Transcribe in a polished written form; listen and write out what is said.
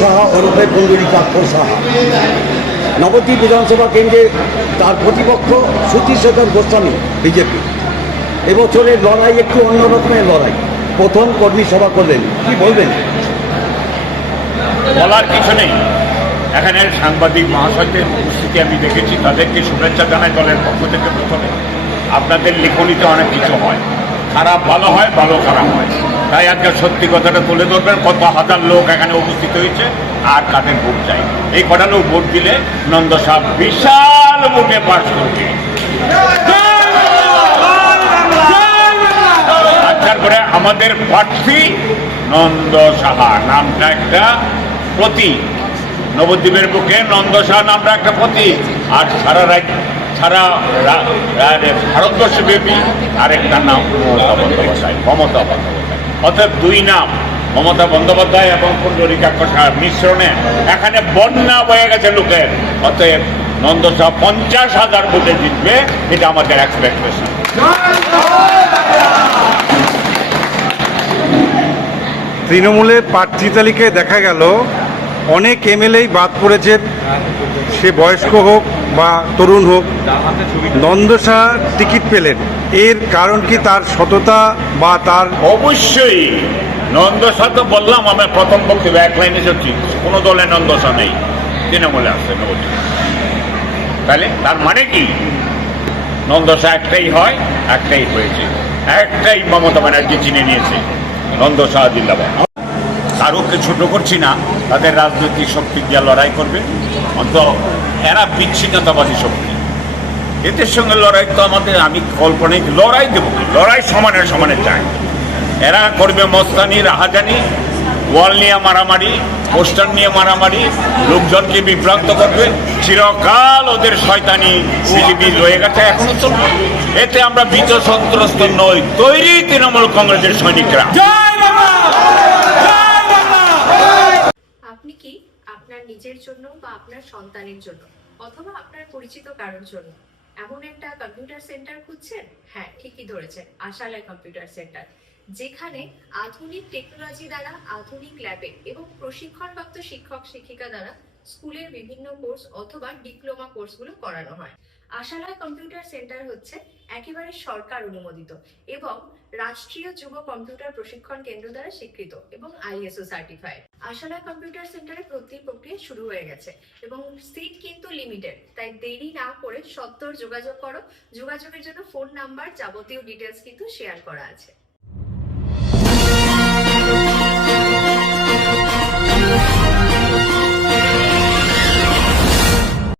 সাহা ওরফে পুণ্ডরীকাক্ষ সাহা। নবদ্বীপ বিধানসভা কেন্দ্রে তার প্রতিপক্ষ সুচিশেখর গোস্বামী বিজেপি। এবছরের লড়াই একটু অন্য রকমের লড়াই। প্রথম কর্মী সভা করলেন, কি বলবেন? বলার কিছু নেই। এখানে সাংবাদিক মহাশয়দের উপস্থিতি আমি দেখেছি, তাদেরকে শুভেচ্ছা জানাই দলের পক্ষ থেকে। প্রথমে আপনাদের লেখনীতে অনেক কিছু হয়, খারাপ ভালো হয়, ভালো খারাপ হয়। তাই আজকে সত্যি কথাটা তুলে ধরবেন, কত হাজার লোক এখানে উপস্থিত হয়েছে আর কাদের ভোট চাই। এই কটা লোক ভোট দিলে নন্দ সাহেব বিশাল ভোটে পাস করবে। তারপরে আমাদের প্রার্থী নন্দ সাহা নামটা একটা প্রতীক, নবদ্বীপের বুকে নন্দ সাহা নামটা একটা প্রতীক। আর সারা ভারতবর্ষ ব্যাপী আরেকটা নাম মমতা বন্দ্যোপাধ্যায়, মমতা বন্দ্যোপাধ্যায়। অর্থাৎ দুই নাম, মমতা বন্দ্যোপাধ্যায় এবং পুণ্ডরীকাক্ষ সাহার মিশ্রণে এখানে বন্যা বয়ে গেছে লোকের। অতএব নন্দ সাহা 50,000 ভোটে জিতবে, এটা আমাদের এক্সপেকটেশন। তৃণমূলের প্রার্থী তালিকায় দেখা গেল অনেক এমএলএই বাদ পড়েছেন, সে বয়স্ক হোক বা তরুণ হোক। নন্দ সাহা টিকিট পেলেন, এর কারণ কি তার সততা বা তার? অবশ্যই নন্দ সাহা তো বললাম আমার প্রথম বক্তব্য, এক লাইনে সত্যি কোনো দলে নন্দ সাহা নেই, তৃণমূলে আসছে নবদ্বীপ। তাহলে তার মানে কি? নন্দ সাহা একটাই হয়, একটাই হয়েছে, একটাই মমতা ব্যানার্জি চিনে নিয়েছে, নন্দ সাহা জিন্দাবাদ। কারোকে ছোট করছি না, তাদের রাজনৈতিক শক্তি দিয়ে লড়াই করবে। অন্তত এরা বিচ্ছিন্নতাবাদী শক্তি, এদের সঙ্গে লড়াই তো আমাদের, আমি কল্পনায় লড়াই দেবো, লড়াই সমানে সমানে চাই। এরা করবে মস্তানি, রাহাজানি, ওয়াল নিয়ে মারামারি, পোস্টার নিয়ে মারামারি, লোকজনকে বিভ্রান্ত করবে। চিরকাল ওদের শয়তানি বিজেপি রয়ে গেছে, এখনো চলবে। এতে আমরা ভীত সন্ত্রস্ত নই, তৈরি তৃণমূল কংগ্রেসের সৈনিকরা। আপনি কি আপনার নিজের জন্য বা আপনার সন্তানের জন্য অথবা আপনার পরিচিত কারোর জন্য এমন একটা কম্পিউটার সেন্টার খুঁজছেন? হ্যাঁ, ঠিকই ধরেছেন, আশালয় কম্পিউটার সেন্টার, যেখানে আধুনিক টেকনোলজি দ্বারা আধুনিক ল্যাবে এবং প্রশিক্ষণপ্রাপ্ত শিক্ষক শিক্ষিকা দ্বারা স্কুলের বিভিন্ন কোর্স অথবা ডিপ্লোমা কোর্সগুলো করানো হয়। আশালয় কম্পিউটার সেন্টার হচ্ছে একেবারে সরকার অনুমোদিত এবং রাষ্ট্রীয় যুব কম্পিউটার প্রশিক্ষণ কেন্দ্র দ্বারা স্বীকৃত এবং ISO সার্টিফাইড। আশালয় কম্পিউটার সেন্টারে ভর্তির প্রক্রিয়া শুরু হয়ে গেছে এবং সিট কিন্তু লিমিটেড, তাই দেরি না করে সত্বর যোগাযোগ করো। যোগাযোগের জন্য ফোন নাম্বার, যাবতীয় ডিটেলস কিন্তু শেয়ার করা আছে।